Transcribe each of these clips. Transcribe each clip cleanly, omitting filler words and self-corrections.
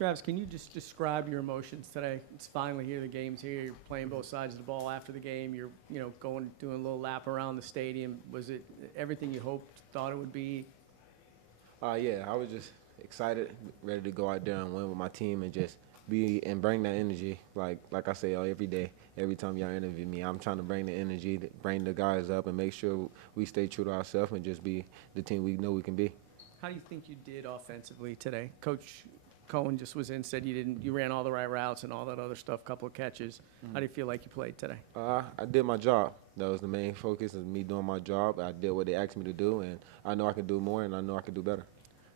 Travis, can you just describe your emotions today? It's finally here. The game's here. You're playing both sides of the ball after the game. You're, doing a little lap around the stadium. Was it everything you thought it would be? Yeah, I was just excited, ready to go out there and win with my team and just bring that energy. Like I say every day, every time y'all interview me, I'm trying to bring the energy, bring the guys up, and make sure we stay true to ourselves and just be the team we know we can be. How do you think you did offensively today? Coach Cohen just was in, said you ran all the right routes and all that other stuff, couple of catches. Mm-hmm. How do you feel like you played today? I did my job. That was the main focus, is me doing my job. I did what they asked me to do, and I know I can do more, and I know I can do better.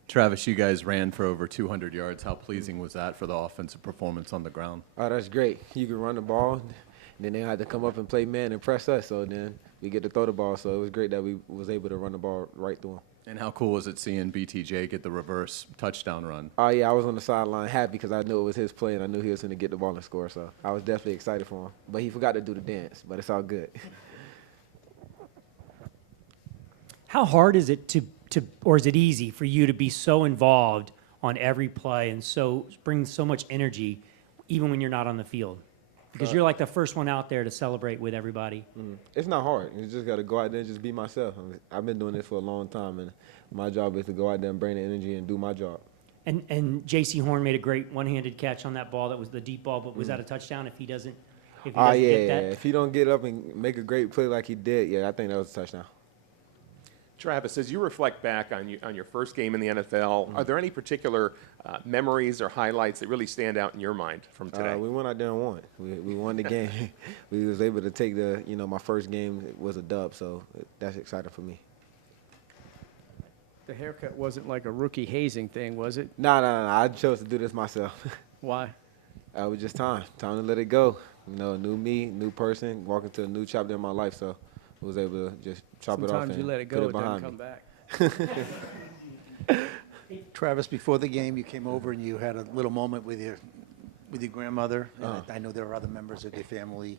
Travis, you guys ran for over 200 yards. How pleasing was that for the offensive performance on the ground? Oh, that's great. You can run the ball, then they had to come up and play man and press us, so then we get to throw the ball. So it was great that we was able to run the ball right through them. And how cool was it seeing BTJ get the reverse touchdown run? Oh, yeah, I was on the sideline happy because I knew it was his play, and I knew he was going to get the ball and score. So I was definitely excited for him. But he forgot to do the dance, but it's all good. How hard is it or is it easy for you to be so involved on every play and so bring so much energy even when you're not on the field? Because you're like the first one out there to celebrate with everybody. It's not hard. You just got to go out there and just be myself. I've been doing this for a long time, and my job is to go out there and bring the energy and do my job. And J.C. Horn made a great one-handed catch on that ball. That was the deep ball, but was that a touchdown if he doesn't get that? If he don't get up and make a great play like he did, yeah, I think that was a touchdown. Travis, as you reflect back on your first game in the NFL, are there any particular memories or highlights that really stand out in your mind from today? We went out there and won. We won the game. We was able to take my first game was a dub, so that's exciting for me. The haircut wasn't like a rookie hazing thing, was it? No. I chose to do this myself. Why? It was just time to let it go. New me, new person, walking to a new chapter in my life, so I was able to just chop it off and sometimes you let it go, it doesn't come back. Travis, before the game, you came over and you had a little moment with your grandmother. And I know there were other members of your family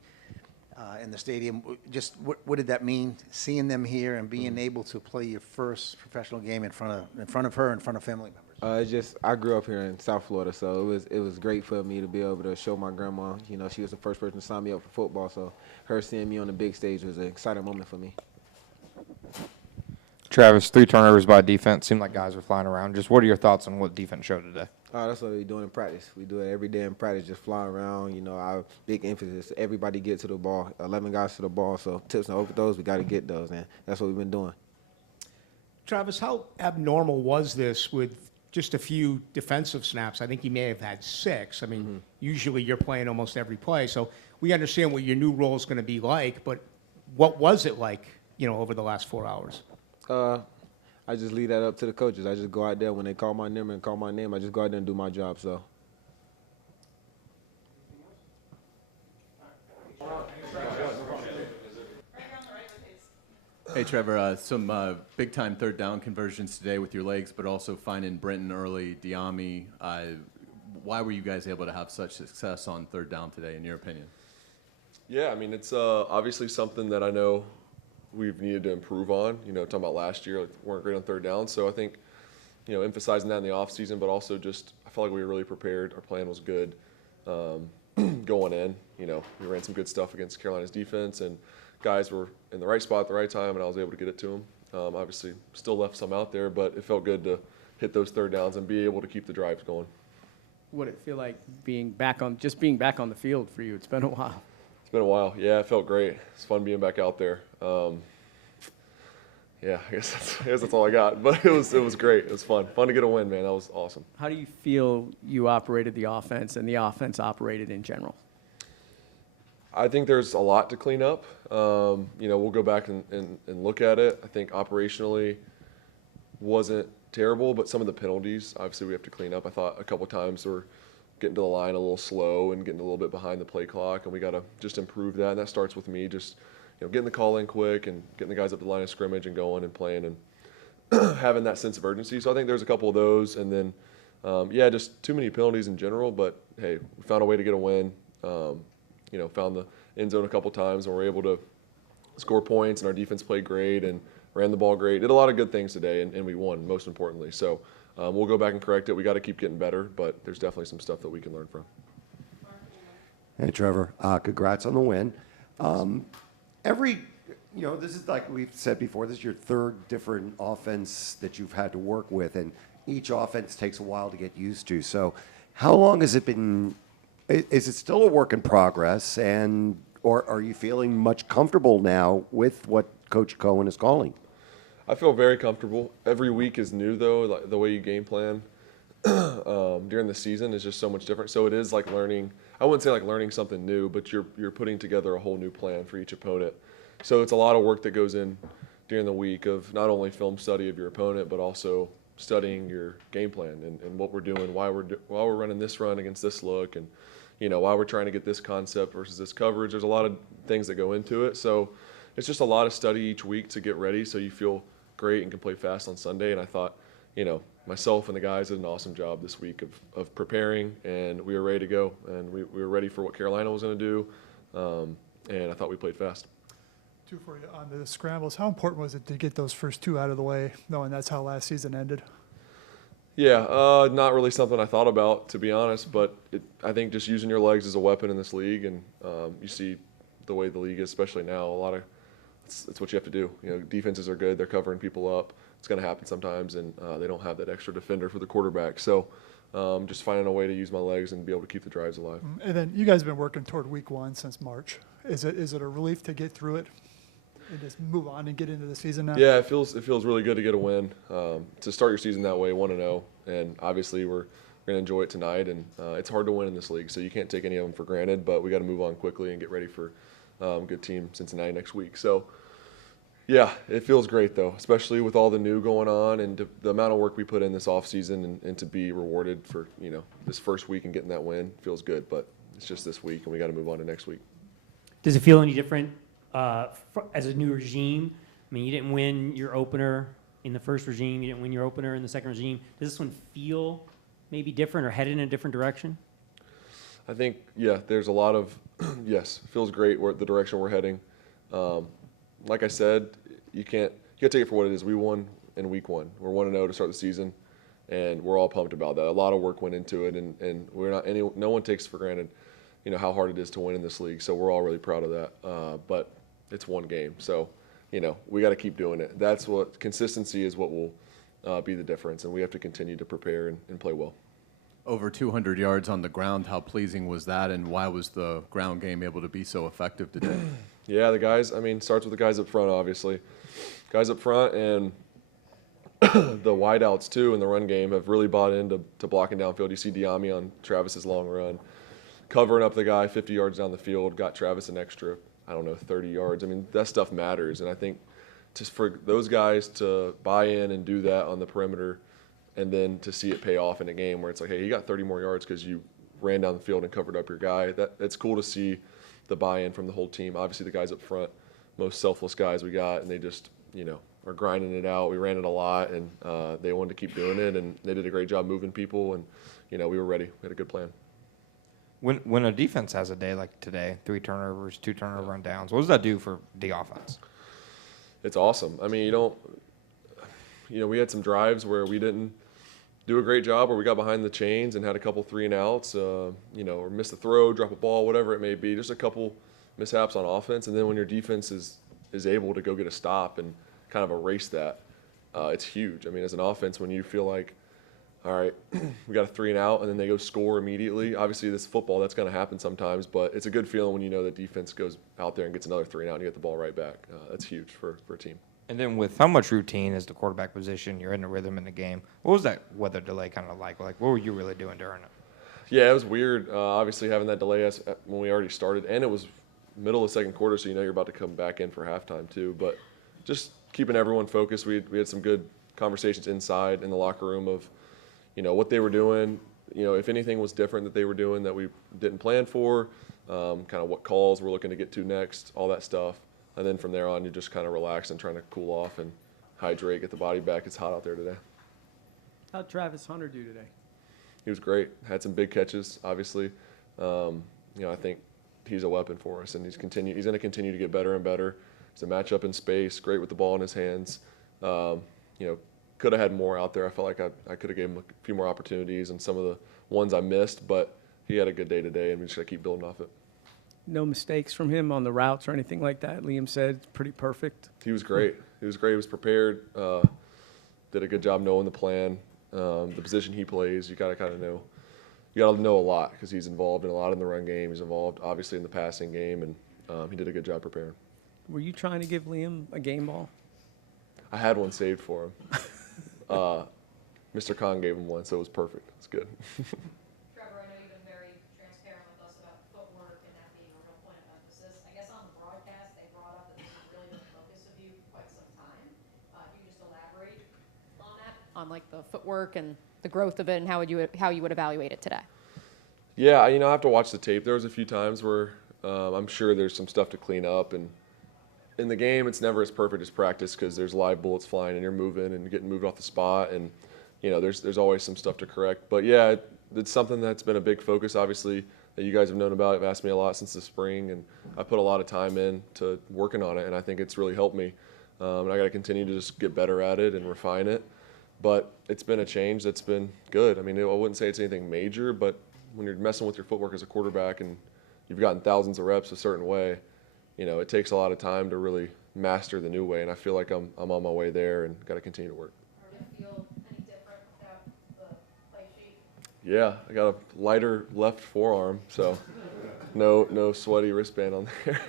in the stadium. Just what did that mean, seeing them here and being able to play your first professional game in front of her, in front of family members? I grew up here in South Florida, so it was great for me to be able to show my grandma. She was the first person to sign me up for football, so her seeing me on the big stage was an exciting moment for me. Travis, 3 turnovers by defense. Seemed like guys were flying around. Just what are your thoughts on what defense showed today? That's what we're doing in practice. We do it every day in practice, just flying around. Our big emphasis, everybody get to the ball, 11 guys to the ball, so tips and overdose, we got to get those, and that's what we've been doing. Travis, how abnormal was this with just a few defensive snaps? I think you may have had 6. I mean, usually you're playing almost every play, so we understand what your new role is going to be like, but what was it like, over the last 4 hours? I just leave that up to the coaches. I just go out there when they call my name, I just go out there and do my job, so. Hey, Trevor, some big-time third down conversions today with your legs, but also finding Brenton early, Diami. Why were you guys able to have such success on third down today, in your opinion? Yeah, I mean, it's obviously something that I know we've needed to improve on. Talking about last year, we weren't great on third down. So I think, emphasizing that in the offseason, but also just I felt like we were really prepared. Our plan was good going in. We ran some good stuff against Carolina's defense, and guys were in the right spot at the right time, and I was able to get it to them. Obviously, still left some out there, but it felt good to hit those third downs and be able to keep the drives going. What did it feel like being back on the field for you? It's been a while. It's been a while. Yeah, it felt great. It's fun being back out there. Yeah, I guess that's all I got. But it was great. It was fun. Fun to get a win, man. That was awesome. How do you feel you operated the offense and the offense operated in general? I think there's a lot to clean up. We'll go back and look at it. I think operationally wasn't terrible, but some of the penalties, obviously, we have to clean up. I thought a couple times we're getting to the line a little slow and getting a little bit behind the play clock, and we got to just improve that. And that starts with me just getting the call in quick and getting the guys up the line of scrimmage and going and playing and having that sense of urgency. So I think there's a couple of those, and then just too many penalties in general. But hey, we found a way to get a win. Found the end zone a couple times, and we're able to score points. And our defense played great and ran the ball great. Did a lot of good things today, and we won, most importantly. So we'll go back and correct it. We got to keep getting better, but there's definitely some stuff that we can learn from. Hey, Trevor. Congrats on the win. This is like we've said before, this is your third different offense that you've had to work with, and each offense takes a while to get used to. So how long has it been? Is it still a work in progress, or are you feeling much comfortable now with what Coach Cohen is calling? I feel very comfortable. Every week is new, though. Like the way you game plan during the season is just so much different. So it is like learning. I wouldn't say like learning something new, but you're putting together a whole new plan for each opponent. So it's a lot of work that goes in during the week of not only film study of your opponent, but also studying your game plan and what we're doing, why we're running this run against this look, and why we're trying to get this concept versus this coverage. There's a lot of things that go into it. So it's just a lot of study each week to get ready so you feel great and can play fast on Sunday. And I thought, myself and the guys did an awesome job this week of preparing, and we were ready to go. And we were ready for what Carolina was going to do, and I thought we played fast. Two for you on the scrambles. How important was it to get those first two out of the way, knowing that's how last season ended? Yeah, not really something I thought about, to be honest, but I think just using your legs as a weapon in this league, and you see the way the league is, especially now, it's what you have to do. Defenses are good. They're covering people up. It's going to happen sometimes, and they don't have that extra defender for the quarterback. So just finding a way to use my legs and be able to keep the drives alive. And then you guys have been working toward week one since March. Is it a relief to get through it and just move on and get into the season now? Yeah, it feels really good to get a win. To start your season that way, 1-0, and obviously we're going to enjoy it tonight. And it's hard to win in this league, so you can't take any of them for granted. But we got to move on quickly and get ready for good team Cincinnati next week. So yeah, it feels great though, especially with all the new going on and the amount of work we put in this offseason and to be rewarded for this first week and getting that win feels good. But it's just this week, and we got to move on to next week. Does it feel any different as a new regime? I mean, you didn't win your opener in the first regime. You didn't win your opener in the second regime. Does this one feel maybe different or headed in a different direction? I think, yeah, there's a lot of, yes, it feels great the direction we're heading. Like I said, you can't take it for what it is. We won in week one. We're 1-0 to start the season, and we're all pumped about that. A lot of work went into it, and no one takes for granted how hard it is to win in this league. So we're all really proud of that. But it's one game. So, we got to keep doing it. That's what consistency is, what will be the difference. And we have to continue to prepare and play well. Over 200 yards on the ground. How pleasing was that? And why was the ground game able to be so effective today? Yeah, the guys, starts with the guys up front, obviously. Guys up front and the wideouts, too, in the run game have really bought into blocking downfield. You see Diami on Travis's long run, covering up the guy 50 yards down the field, got Travis an extra, 30 yards. That stuff matters. And I think just for those guys to buy in and do that on the perimeter and then to see it pay off in a game where it's like, hey, he got 30 more yards because you ran down the field and covered up your guy. That's cool to see the buy-in from the whole team. Obviously, the guys up front, most selfless guys we got, and they just, are grinding it out. We ran it a lot, and they wanted to keep doing it, and they did a great job moving people, and, we were ready. We had a good plan. When a defense has a day like today, 3 turnovers, 2 turnover run downs, what does that do for the offense? It's awesome. We had some drives where we didn't do a great job, where we got behind the chains and had a couple 3-and-outs, or missed a throw, drop a ball, whatever it may be, just a couple mishaps on offense. And then when your defense is able to go get a stop and kind of erase that, it's huge. As an offense, when you feel like, all right, we got a 3-and-out, and then they go score immediately. Obviously, this football, that's going to happen sometimes, but it's a good feeling when you know the defense goes out there and gets another 3-and-out and you get the ball right back. That's huge for a team. And then with how much routine is the quarterback position, you're in the rhythm in the game. What was that weather delay kind of like? Like, what were you really doing during it? Yeah, it was weird. Obviously, having that delay when we already started, and it was middle of the second quarter, so you're about to come back in for halftime too. But just keeping everyone focused. We had some good conversations inside in the locker room of, what they were doing. If anything was different that they were doing that we didn't plan for, kind of what calls we're looking to get to next, all that stuff. And then from there on, you just kind of relax and trying to cool off and hydrate, get the body back. It's hot out there today. How'd Travis Hunter do today? He was great. Had some big catches, obviously. I think he's a weapon for us, and he's going to continue to get better and better. He's a matchup in space, great with the ball in his hands. Couldn't could have had more out there. I felt like I could have gave him a few more opportunities and some of the ones I missed, but he had a good day today, and we just got to keep building off it. No mistakes from him on the routes or anything like that. Liam said it's pretty perfect. He was great. He was great. He was prepared. Did a good job knowing the plan, the position he plays. You got to kind of know. You got to know a lot because he's involved in a lot in the run game. He's involved, obviously, in the passing game, and he did a good job preparing. Were you trying to give Liam a game ball? I had one saved for him. Mr. Khan gave him one, so it was perfect. It's good. Trevor, I know you've been very transparent with us about footwork and that being a real point of emphasis. I guess on the broadcast, they brought up that this has really been the focus of you for quite some time. If you could just elaborate on that, on like the footwork and the growth of it, and how you would evaluate it today. Yeah, I have to watch the tape. There was a few times where I'm sure there's some stuff to clean up, and in the game, it's never as perfect as practice because there's live bullets flying and you're moving and getting moved off the spot, and there's always some stuff to correct. But yeah, it's something that's been a big focus, obviously, that you guys have known about. You've asked me a lot since the spring, and I put a lot of time in to working on it, and I think it's really helped me. And I got to continue to just get better at it and refine it. But it's been a change that's been good. I mean, I wouldn't say it's anything major, but when you're messing with your footwork as a quarterback and you've gotten thousands of reps a certain way, it takes a lot of time to really master the new way, and I feel like I'm on my way there and got to continue to work. Are you feel any different without the play sheet? Yeah, I got a lighter left forearm, so no sweaty wristband on there.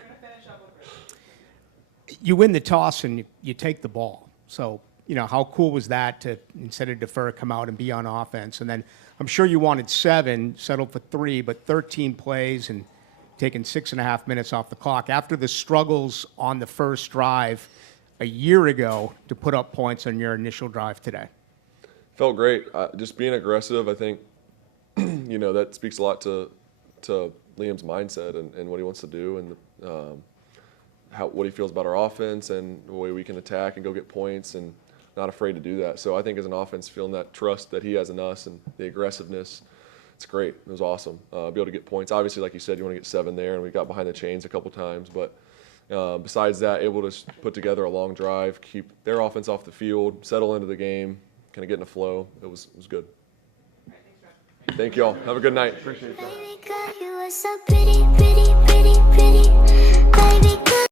You win the toss and you take the ball. So, how cool was that to, instead of defer, come out and be on offense? And then I'm sure you wanted 7, settled for 3, but 13 plays and taking 6.5 minutes off the clock. After the struggles on the first drive a year ago to put up points on your initial drive today. Felt great. Just being aggressive, I think, that speaks a lot to Liam's mindset and what he wants to do and what he feels about our offense and the way we can attack and go get points and not afraid to do that. So I think as an offense, feeling that trust that he has in us and the aggressiveness, it's great. It was awesome. Be able to get points. Obviously, like you said, you want to get 7 there, and we got behind the chains a couple times. But besides that, able to put together a long drive, keep their offense off the field, settle into the game, kind of get in a flow. It was good. Thank you all. Have a good night. Appreciate it.